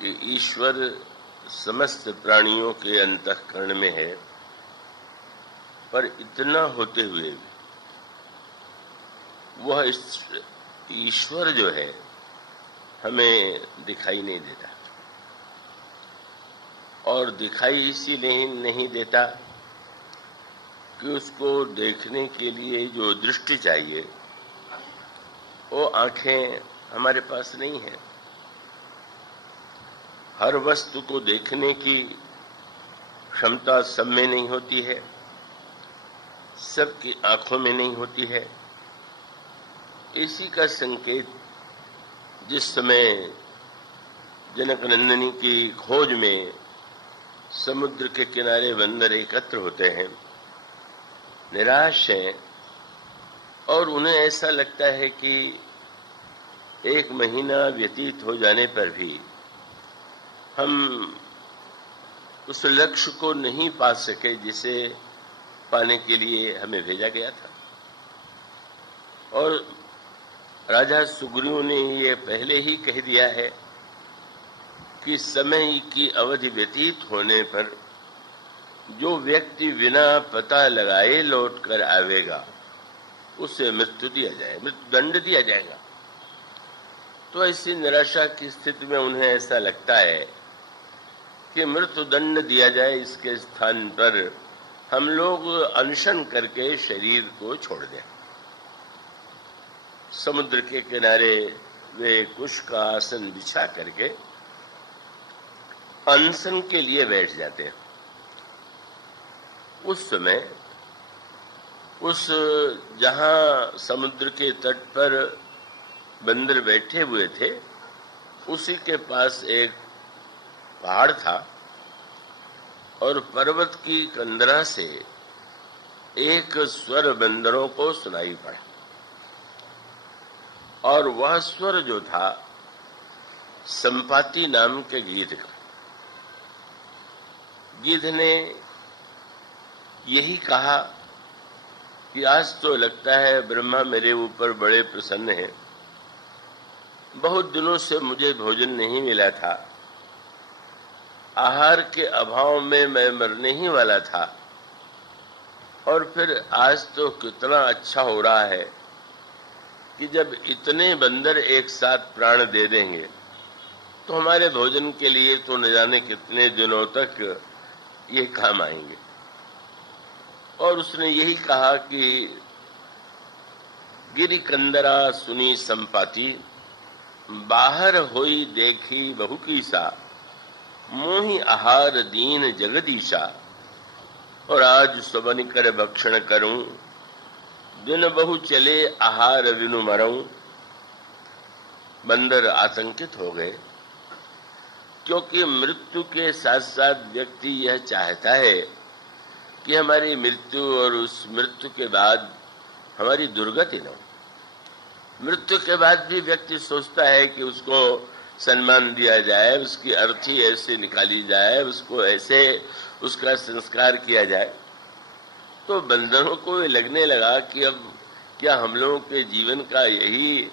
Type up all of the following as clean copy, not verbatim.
कि ईश्वर समस्त प्राणियों के अंतःकरण में है, पर इतना होते हुए वह ईश्वर जो है हमें दिखाई नहीं देता। और दिखाई इसीलिए नहीं देता कि उसको देखने के लिए जो दृष्टि चाहिए वो आंखें हमारे पास नहीं है। हर वस्तु को देखने की क्षमता सब में नहीं होती है, सबकी आंखों में नहीं होती है। इसी का संकेत जिस समय जनक नंदिनी की खोज में समुद्र के किनारे बंदर एकत्र होते हैं, निराश हैं, और उन्हें ऐसा लगता है कि 1 महीना व्यतीत हो जाने पर भी हम उस लक्ष्य को नहीं पा सके जिसे पाने के लिए हमें भेजा गया था। और राजा सुग्रीव ने ये पहले ही कह दिया है कि समय की अवधि व्यतीत होने पर जो व्यक्ति बिना पता लगाए लौट कर आवेगा उसे मृत्यु दिया जाएगा, मृत्यु दंड दिया जाएगा। तो ऐसी निराशा की स्थिति में उन्हें ऐसा लगता है कि मृत्यु दंड दिया जाए, इसके स्थान पर हम लोग अनशन करके शरीर को छोड़ दें। समुद्र के किनारे वे कुश का आसन बिछा करके अनशन के लिए बैठ जाते हैं। उस समय उस जहां समुद्र के तट पर बंदर बैठे हुए थे उसी के पास एक पहाड़ था, और पर्वत की कंदरा से एक स्वर बंदरों को सुनाई पड़ा। और वह स्वर जो था संपाति नाम के गीध का। गिद्ध ने यही कहा कि आज तो लगता है ब्रह्मा मेरे ऊपर बड़े प्रसन्न हैं। बहुत दिनों से मुझे भोजन नहीं मिला था, आहार के अभाव में मैं मरने ही वाला था, और फिर आज तो कितना अच्छा हो रहा है कि जब इतने बंदर एक साथ प्राण दे देंगे तो हमारे भोजन के लिए तो न जाने कितने दिनों तक ये काम आएंगे। और उसने यही कहा कि गिरि कंदरा सुनी संपाति, बाहर होई देखी बहु की सा, मोहि आहार दीन जगदीशा, और आज सुबन कर भक्षण करूं, दिन बहु चले आहार बिनु मरूं। बंदर आतंकित हो गए, क्योंकि मृत्यु के साथ साथ व्यक्ति यह चाहता है कि हमारी मृत्यु और उस मृत्यु के बाद हमारी दुर्गति न हो। मृत्यु के बाद भी व्यक्ति सोचता है कि उसको सम्मान दिया जाए, उसकी अर्थी ऐसे निकाली जाए, उसको ऐसे उसका संस्कार किया जाए। तो बंदरों को लगने लगा कि अब क्या हम लोगों के जीवन का यही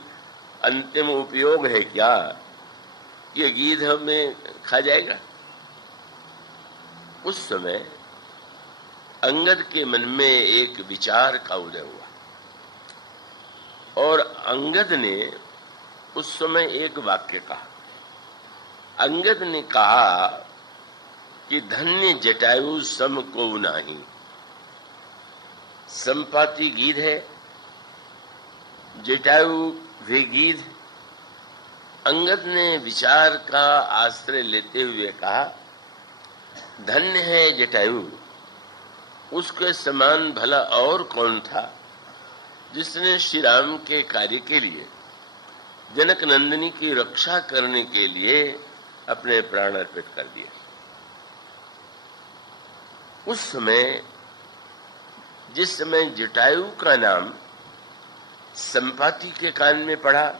अंतिम उपयोग है क्या, कि गीध हमें खा जाएगा। उस समय अंगद के मन में एक विचार का उदय हुआ, और अंगद ने उस समय एक वाक्य कहा। अंगद ने कहा कि धन्य जटायु सम को नाही। संपाति गीध है, जटायु भी गीध। अंगद ने विचार का आश्रय लेते हुए कहा, धन्य है जटायु, उसके समान भला और कौन था जिसने श्री राम के कार्य के लिए, जनक नंदिनी की रक्षा करने के लिए अपने प्राण अर्पित कर दिए। उस समय जिस समय जटायु का नाम संपाति के कान में पड़ा,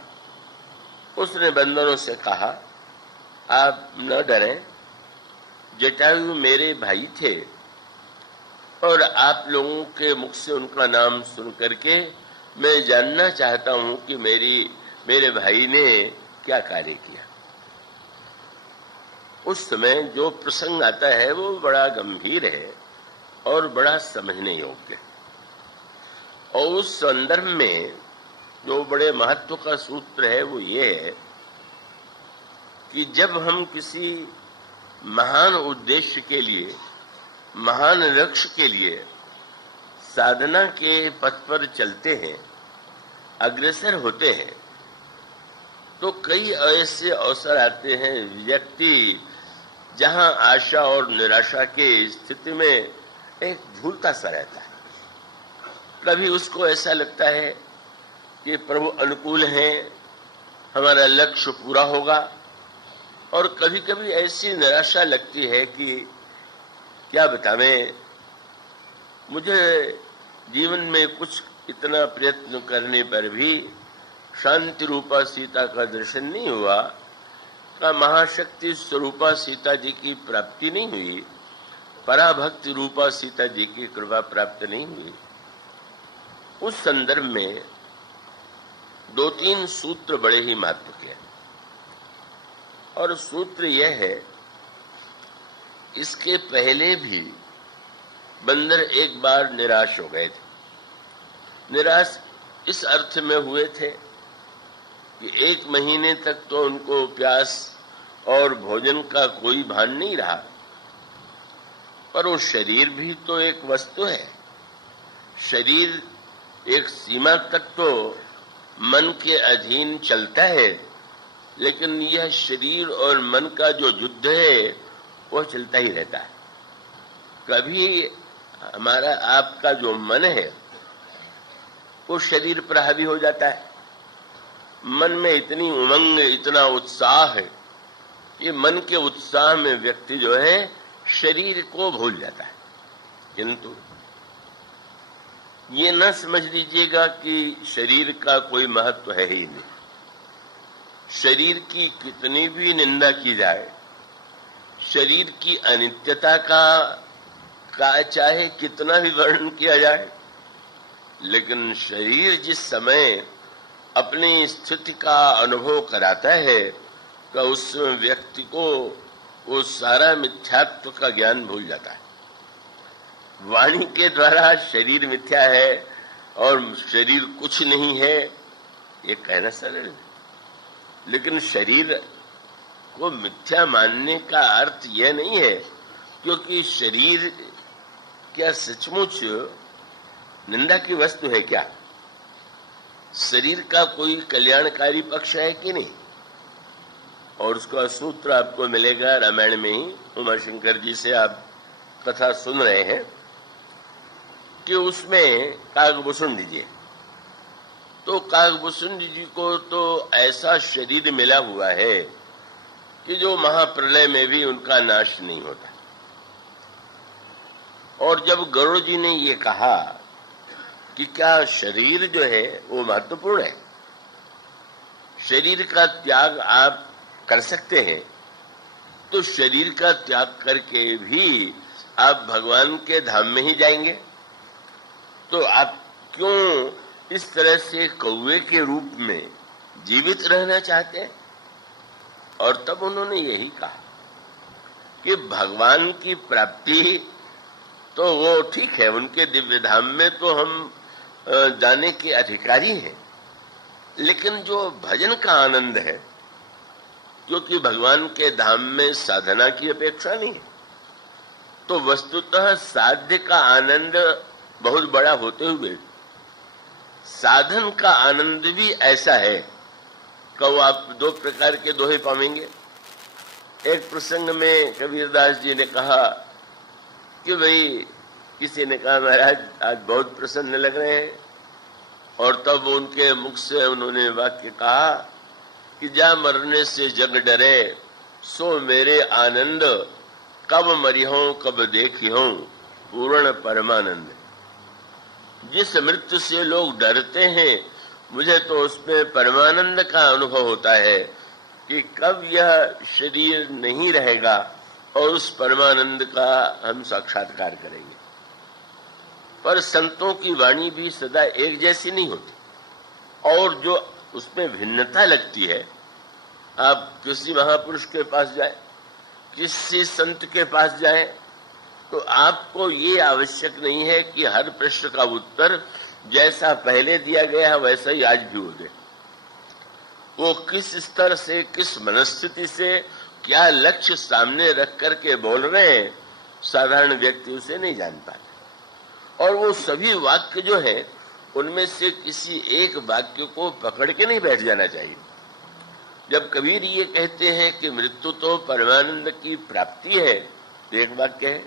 उसने बंदरों से कहा, आप न डरें, जटायु मेरे भाई थे, और आप लोगों के मुख से उनका नाम सुन करके मैं जानना चाहता हूं कि मेरे भाई ने क्या कार्य किया। उस समय जो प्रसंग आता है वो बड़ा गंभीर है और बड़ा समझने योग्य है। और उस संदर्भ में जो बड़े महत्व का सूत्र है वो ये है कि जब हम किसी महान उद्देश्य के लिए, महान लक्ष्य के लिए साधना के पथ पर चलते हैं, अग्रसर होते हैं, तो कई ऐसे अवसर आते हैं व्यक्ति जहां आशा और निराशा के स्थिति में एक झूलता सा रहता है। कभी उसको ऐसा लगता है कि प्रभु अनुकूल हैं, हमारा लक्ष्य पूरा होगा, और कभी कभी ऐसी निराशा लगती है कि क्या बतावें, मुझे जीवन में कुछ इतना प्रयत्न करने पर भी शांति रूपा सीता का दर्शन नहीं हुआ, का महाशक्ति स्वरूपा सीता जी की प्राप्ति नहीं हुई, पराभक्ति रूपा सीता जी की कृपा प्राप्त नहीं हुई। उस संदर्भ में 2-3 सूत्र बड़े ही महत्व के हैं। और सूत्र यह है, इसके पहले भी बंदर एक बार निराश हो गए थे। निराश इस अर्थ में हुए थे कि 1 महीने तक तो उनको प्यास और भोजन का कोई भान नहीं रहा, पर वो शरीर भी तो एक वस्तु है। शरीर एक सीमा तक तो मन के अधीन चलता है, लेकिन यह शरीर और मन का जो युद्ध है वह चलता ही रहता है। कभी हमारा आपका जो मन है वो शरीर पर हावी हो जाता है। मन में इतनी उमंग, इतना उत्साह है कि मन के उत्साह में व्यक्ति जो है शरीर को भूल जाता है। किंतु ये न समझ लीजिएगा कि शरीर का कोई महत्व है ही नहीं। शरीर की कितनी भी निंदा की जाए, शरीर की अनित्यता का चाहे कितना भी वर्णन किया जाए, लेकिन शरीर जिस समय अपनी स्थिति का अनुभव कराता है तो उस व्यक्ति को वो सारा मिथ्यात्व का ज्ञान भूल जाता है। वाणी के द्वारा शरीर मिथ्या है और शरीर कुछ नहीं है, ये कहना सरल है, लेकिन शरीर को मिथ्या मानने का अर्थ यह नहीं है क्योंकि शरीर क्या सचमुच निंदा की वस्तु है क्या? शरीर का कोई कल्याणकारी पक्ष है कि नहीं? और उसका सूत्र आपको मिलेगा रामायण में ही। उमाशंकर जी से आप कथा सुन रहे हैं कि उसमें काकभूषुंड जी, तो काकभूषुंड जी को तो ऐसा शरीर मिला हुआ है कि जो महाप्रलय में भी उनका नाश नहीं होता। और जब गरुड़ जी ने ये कहा कि क्या शरीर जो है वो महत्वपूर्ण है, शरीर का त्याग आप कर सकते हैं, तो शरीर का त्याग करके भी आप भगवान के धाम में ही जाएंगे, तो आप क्यों इस तरह से कौवे के रूप में जीवित रहना चाहते हैं? और तब उन्होंने यही कहा कि भगवान की प्राप्ति तो वो ठीक है, उनके दिव्य धाम में तो हम जाने के अधिकारी हैं, लेकिन जो भजन का आनंद है, क्योंकि भगवान के धाम में साधना की अपेक्षा नहीं है, तो वस्तुतः साध्य का आनंद बहुत बड़ा होते हुए साधन का आनंद भी ऐसा है कि आप 2 प्रकार के दोहे पाएंगे। एक प्रसंग में कबीरदास जी ने कहा कि भाई, किसी ने कहा महाराज आज बहुत प्रसन्न लग रहे हैं, और तब उनके मुख से उन्होंने वाक्य कहा कि जा मरने से जग डरे, सो मेरे आनंद, कब मरिहों कब देखियों पूर्ण परमानंद। जिस मृत्यु से लोग डरते हैं, मुझे तो उसमें परमानंद का अनुभव होता है कि कब यह शरीर नहीं रहेगा और उस परमानंद का हम साक्षात्कार करेंगे। पर संतों की वाणी भी सदा एक जैसी नहीं होती, और जो उसमें भिन्नता लगती है। आप किसी महापुरुष के पास जाए, किसी संत के पास जाए तो आपको ये आवश्यक नहीं है कि हर प्रश्न का उत्तर जैसा पहले दिया गया है वैसा ही आज भी हो दे। वो किस स्तर से, किस मनस्थिति से, क्या लक्ष्य सामने रख करके बोल रहे हैं, साधारण व्यक्ति उसे नहीं जान पाते। और वो सभी वाक्य जो है उनमें से किसी एक वाक्य को पकड़ के नहीं बैठ जाना चाहिए। जब कबीर ये कहते हैं कि मृत्यु तो परमानंद की प्राप्ति है, तो एक वाक्य है,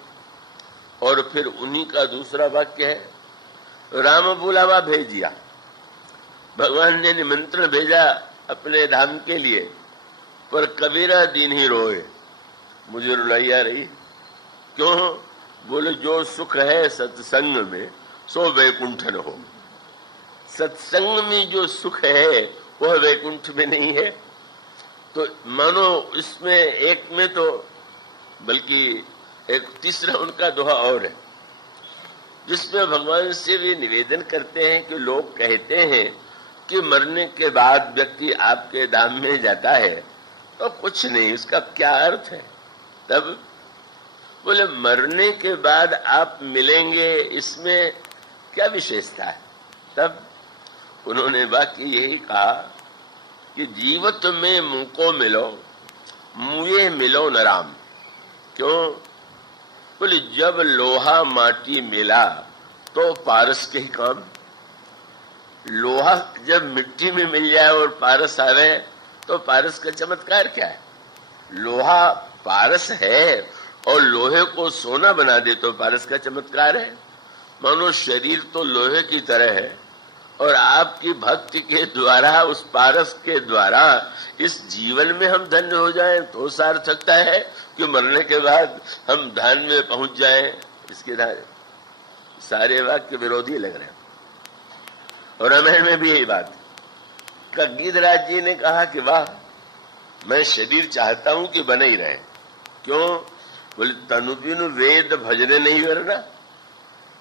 और फिर उन्हीं का दूसरा वाक्य है राम बुलावा भेजिया। भगवान ने निमंत्रण भेजा अपने धाम के लिए, पर कबीरा दिन ही रोए, मुझे रुलाइया रही। क्यों? बोले जो सुख है सत्संग में सो वैकुंठन हो। सत्संग में जो सुख है वह वैकुंठ में नहीं है। तो मानो इसमें एक में तो, बल्कि एक तीसरा उनका दोहा और है, जिसमें भगवान से भी निवेदन करते हैं कि लोग कहते हैं कि मरने के बाद व्यक्ति आपके धाम में जाता है, तो कुछ नहीं, उसका क्या अर्थ है? तब बोले मरने के बाद आप मिलेंगे, इसमें क्या विशेषता है? तब उन्होंने वाक्य यही कहा कि जीवत में मुझको मिलो, मुझे मिलो न राम। क्यों? बोले जब लोहा माटी मिला तो पारस के ही काम। लोहा जब मिट्टी में मिल जाए और पारस आवे तो पारस का चमत्कार क्या है? लोहा पारस है और लोहे को सोना बना दे तो पारस का चमत्कार है। मानो शरीर तो लोहे की तरह है और आपकी भक्ति के द्वारा, उस पारस के द्वारा इस जीवन में हम धन्य हो जाएं तो सार्थकता है कि मरने के बाद हम धाम में पहुंच जाएं। इसके सारे वाक्य विरोधी लग रहे हैं। और रामायण में भी यही बात का गीधराज जी ने कहा कि वाह, मैं शरीर चाहता हूं कि बने ही रहे। क्यों? बोले तनु बिनु वेद भजने नहीं वरना।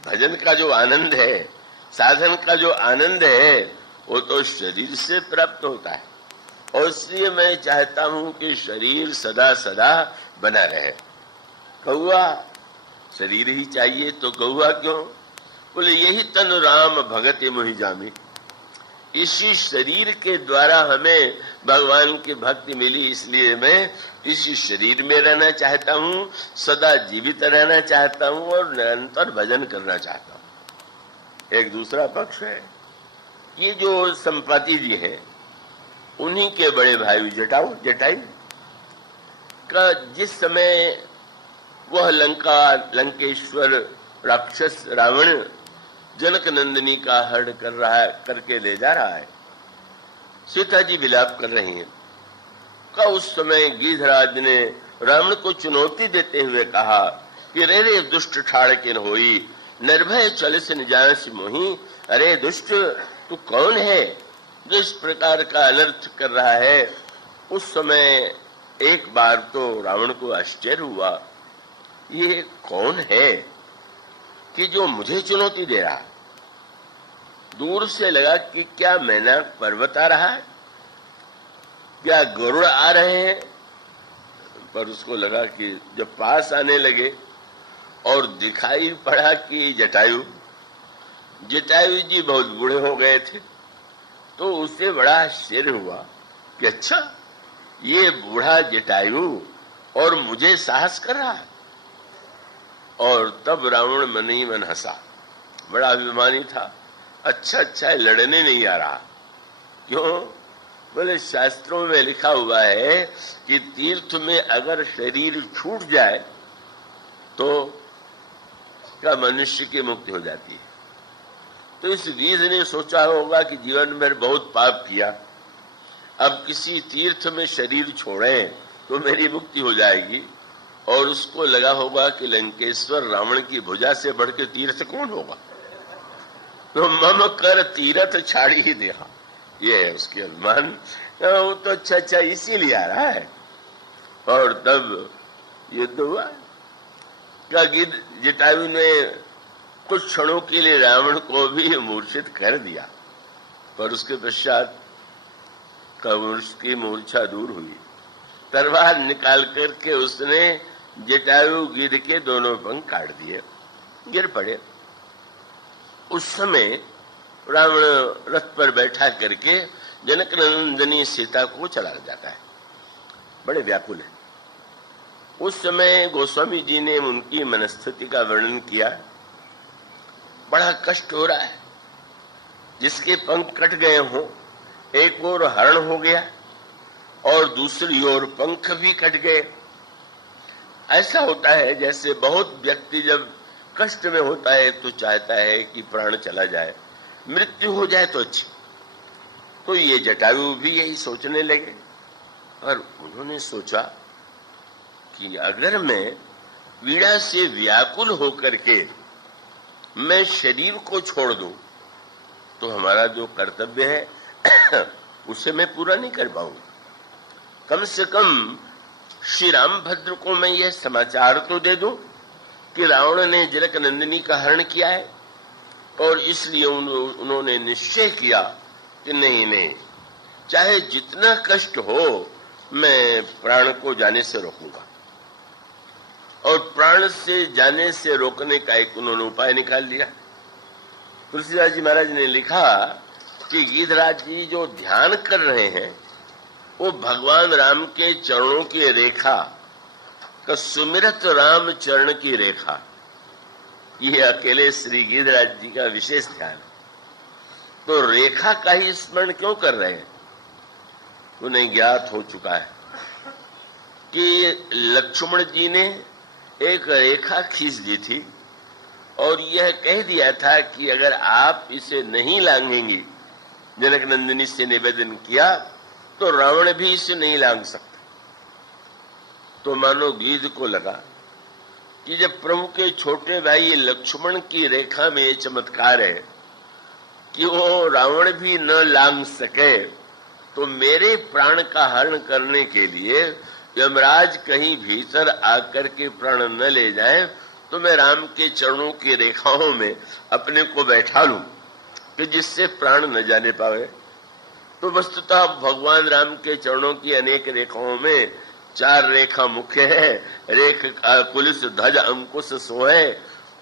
भजन का जो आनंद है, साधन का जो आनंद है, वो तो शरीर से प्राप्त होता है। और इसलिए मैं चाहता हूं कि शरीर सदा सदा बना रहे। कौआ शरीर ही चाहिए तो कौआ क्यों? बोले यही तन राम भगति मोहि जामी। इसी शरीर के द्वारा हमें भगवान की भक्ति मिली, इसलिए मैं इसी शरीर में रहना चाहता हूं, सदा जीवित रहना चाहता हूं और निरंतर भजन करना चाहता हूं। एक दूसरा पक्ष है, ये जो संपाति जी हैं, उन्हीं के बड़े भाई जटायु का जिस समय वह लंकेश्वर राक्षस रावण जनक नंदिनी का हरण करके ले जा रहा है, सीता जी विलाप कर रही हैं, का उस समय गीधराज ने रावण को चुनौती देते हुए कहा कि रे दुष्ट ठाड़ किन होई, निर्भय चलिस निजांस मोही। अरे दुष्ट, तू कौन है जो इस प्रकार का अनर्थ कर रहा है? उस समय एक बार तो रावण को आश्चर्य हुआ, ये कौन है कि जो मुझे चुनौती दे रहा? दूर से लगा कि क्या मैनाक पर्वत आ रहा है, क्या गरुड़ आ रहे हैं, पर उसको लगा कि जब पास आने लगे और दिखाई पड़ा कि जटायु जी बहुत बूढ़े हो गए थे, तो उसे बड़ा आश्चर्य हुआ कि अच्छा, ये बूढ़ा जटायु और मुझे साहस कर रहा है। और तब रावण मन ही मन हंसा, बड़ा अभिमानी था। अच्छा लड़ने नहीं आ रहा। क्यों? बोले शास्त्रों में लिखा हुआ है कि तीर्थ में अगर शरीर छूट जाए तो क्या मनुष्य की मुक्ति हो जाती है। तो इस गीध ने सोचा होगा कि जीवन में बहुत पाप किया, अब किसी तीर्थ में शरीर छोड़े तो मेरी मुक्ति हो जाएगी। और उसको लगा होगा कि लंकेश्वर रावण की भुजा से बढ़ के तीर्थ कौन होगा, तो मम कर तीर्थ छाड़ी ही देहा, ये है उसके अभिमान। वो तो अच्छा इसीलिए आ रहा है। और तब युद्ध हुआ। क्या जटायु ने कुछ क्षणों के लिए रावण को भी मूर्छित कर दिया, पर उसके पश्चात उसकी मूर्छा दूर हुई तलवार निकाल करके उसने जटायु गिद्ध के दोनों पंख काट दिए, गिर पड़े। उस समय रावण रथ पर बैठा करके जनक नंदिनी सीता को चला जाता है, बड़े व्याकुल है। उस समय गोस्वामी जी ने उनकी मनस्थिति का वर्णन किया। बड़ा कष्ट हो रहा है, जिसके पंख कट गए हों, एक ओर हरण हो गया और दूसरी ओर पंख भी कट गए। ऐसा होता है जैसे बहुत व्यक्ति जब कष्ट में होता है तो चाहता है कि प्राण चला जाए, मृत्यु हो जाए तो अच्छी। तो ये जटायु भी यही सोचने लगे और उन्होंने सोचा कि अगर मैं पीड़ा से व्याकुल होकर के मैं शरीर को छोड़ दूं तो हमारा जो कर्तव्य है उसे मैं पूरा नहीं कर पाऊंगा। कम से कम श्री रामभद्र को मैं यह समाचार तो दे दूं कि रावण ने जनक नंदिनी का हरण किया है, और इसलिए उन्होंने निश्चय किया कि नहीं, चाहे जितना कष्ट हो मैं प्राण को जाने से रोकूंगा। और प्राण से जाने से रोकने का एक उन्होंने उपाय निकाल लिया। तुलसीदास जी महाराज ने लिखा कि गिद्धराज जी जो ध्यान कर रहे हैं वो भगवान राम के चरणों की रेखा का, सुमिरत राम चरण की रेखा, ये अकेले श्री गिद्धराज जी का विशेष ध्यान है। तो रेखा का ही स्मरण क्यों कर रहे हैं? उन्हें ज्ञात हो चुका है कि लक्ष्मण जी ने एक रेखा खींच दी थी और यह कह दिया था कि अगर आप इसे नहीं लांघेंगी, जनक नंदिनी से निवेदन किया, तो रावण भी इसे नहीं लांघ सकता। तो मानो गिद्ध को लगा कि जब प्रभु के छोटे भाई लक्ष्मण की रेखा में ये चमत्कार है कि वो रावण भी न लांघ सके, तो मेरे प्राण का हरण करने के लिए यमराज कहीं भीतर आकर के प्राण न ले जाए, तो मैं राम के चरणों की रेखाओं में अपने को बैठा लूं कि जिससे प्राण न जाने पावे। तो वस्तुतः भगवान राम के चरणों की अनेक रेखाओं में 4 रेखा मुख्य है, रेख कुलिस ध्वज अंकुश सोहे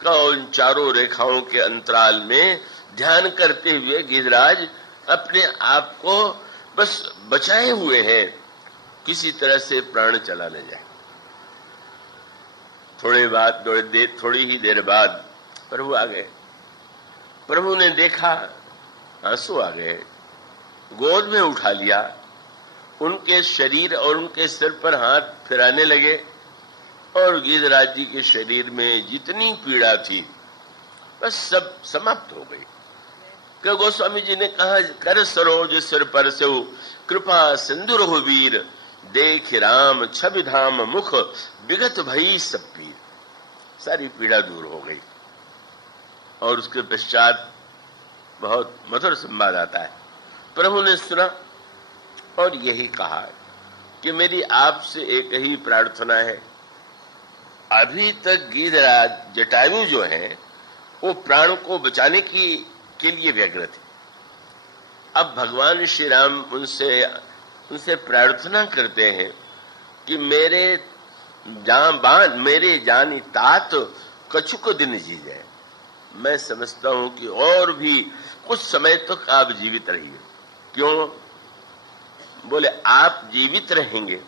का, उन चारों रेखाओं के अंतराल में ध्यान करते हुए गिद्धराज अपने आप को बस बचाए हुए हैं, किसी तरह से प्राण चला न जाए। थोड़ी ही देर बाद प्रभु आ गए। प्रभु ने देखा, आंसू आ गए, गोद में उठा लिया, उनके शरीर और उनके सिर पर हाथ फिराने लगे और गिद्धराज जी के शरीर में जितनी पीड़ा थी बस सब समाप्त हो गई। कि गोस्वामी जी ने कहा, कर सरोज सिर पर से कृपा सिंधु रघुवीर, देख राम छवि धाम मुख विगत भई सब पीर। सारी पीड़ा दूर हो गई। और उसके पश्चात बहुत मधुर संवाद आता है। प्रभु ने सुना और यही कहा कि मेरी आपसे एक ही प्रार्थना है। अभी तक गिद्धराज जटायु जो है वो प्राण को बचाने के लिए व्यग्र थे। अब भगवान श्री राम उनसे प्रार्थना करते हैं कि मेरे जानी तात कछुक दिन जी जाए। मैं समझता हूं कि और भी कुछ समय तक आप जीवित रहिए। क्यों? बोले आप जीवित रहेंगे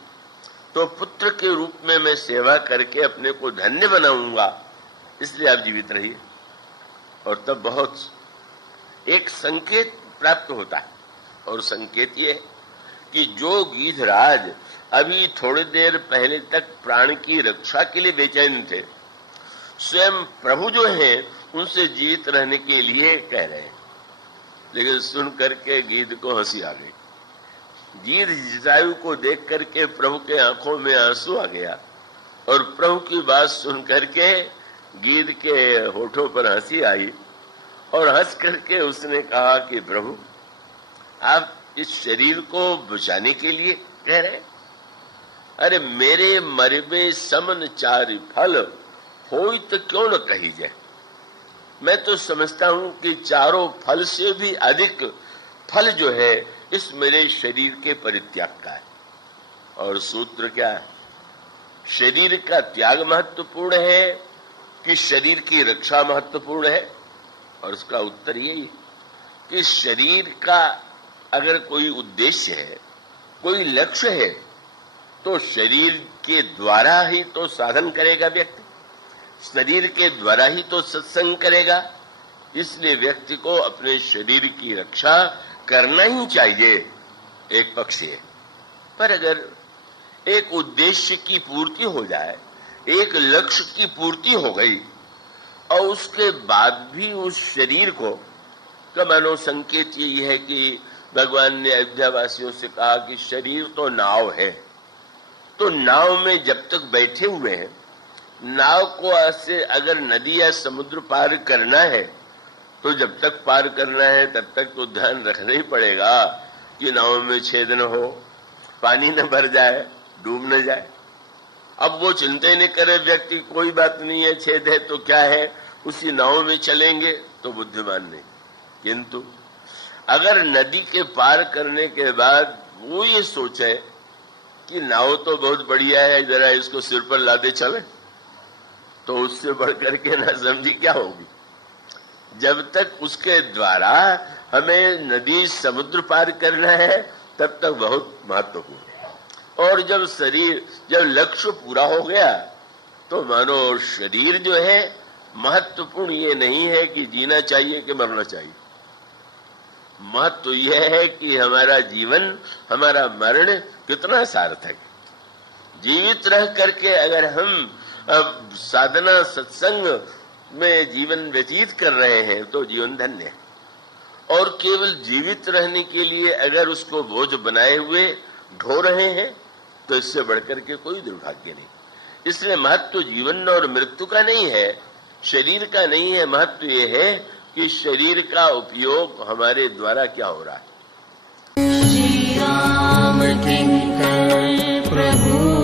तो पुत्र के रूप में मैं सेवा करके अपने को धन्य बनाऊंगा, इसलिए आप जीवित रहिए। और तब बहुत एक संकेत प्राप्त होता है, और संकेत ये कि जो गिद्धराज अभी थोड़ी देर पहले तक प्राण की रक्षा के लिए बेचैन थे, स्वयं प्रभु जो हैं उनसे जीवित रहने के लिए कह रहे हैं। लेकिन सुन करके गिद्ध को हंसी आ गई। गिद्ध जटायु को देख करके प्रभु के आंखों में आंसू आ गया, और प्रभु की बात सुन करके गिद्ध के होठों पर हंसी आई, और हंस करके उसने कहा कि प्रभु आप इस शरीर को बचाने के लिए कह रहे हैं? अरे मेरे मरबे समन चारि फल होई तो क्यों न कही जाए। मैं तो समझता हूं कि चारों फल से भी अधिक फल जो है इस मेरे शरीर के परित्याग का है। और सूत्र क्या है? शरीर का त्याग महत्वपूर्ण है कि शरीर की रक्षा महत्वपूर्ण है? और उसका उत्तर यही है कि शरीर का अगर कोई उद्देश्य है, कोई लक्ष्य है, तो शरीर के द्वारा ही तो साधन करेगा व्यक्ति, शरीर के द्वारा ही तो सत्संग करेगा। इसलिए व्यक्ति को अपने शरीर की रक्षा करना ही चाहिए, एक पक्ष है। पर अगर एक उद्देश्य की पूर्ति हो जाए, एक लक्ष्य की पूर्ति हो गई और उसके बाद भी उस शरीर को, तो मानो संकेत यही है कि भगवान ने अयोध्यावासियों से कहा कि शरीर तो नाव है, तो नाव में जब तक बैठे हुए हैं, नाव को ऐसे अगर नदी या समुद्र पार करना है, तो जब तक पार करना है तब तक तो ध्यान रखना ही पड़ेगा कि नाव में छेद न हो, पानी न भर जाए, डूब न जाए। अब वो चिंता नहीं करे व्यक्ति, कोई बात नहीं है, छेद है तो क्या है, उसी नाव में चलेंगे तो बुद्धिमान नहीं। किंतु अगर नदी के पार करने के बाद वो ये सोचे कि नाव तो बहुत बढ़िया है, जरा इसको सिर पर लादे चले, तो उससे बढ़कर के ना समझी क्या होगी। जब तक उसके द्वारा हमें नदी समुद्र पार करना है तब तक बहुत महत्वपूर्ण है। और जब लक्ष्य पूरा हो गया तो मानो शरीर जो है महत्वपूर्ण ये नहीं है कि जीना चाहिए कि मरना चाहिए। महत्व यह है कि हमारा जीवन, हमारा मरण कितना सार्थक है। जीवित रह करके अगर हम साधना सत्संग में जीवन व्यतीत कर रहे हैं तो जीवन धन्य है। और केवल जीवित रहने के लिए अगर उसको बोझ बनाए हुए ढो रहे हैं तो इससे बढ़कर के कोई दुर्भाग्य नहीं। इसलिए महत्व जीवन और मृत्यु का नहीं है, शरीर का नहीं है। महत्व ये है कि शरीर का उपयोग हमारे द्वारा क्या हो रहा है। श्री राम किंकर प्रभु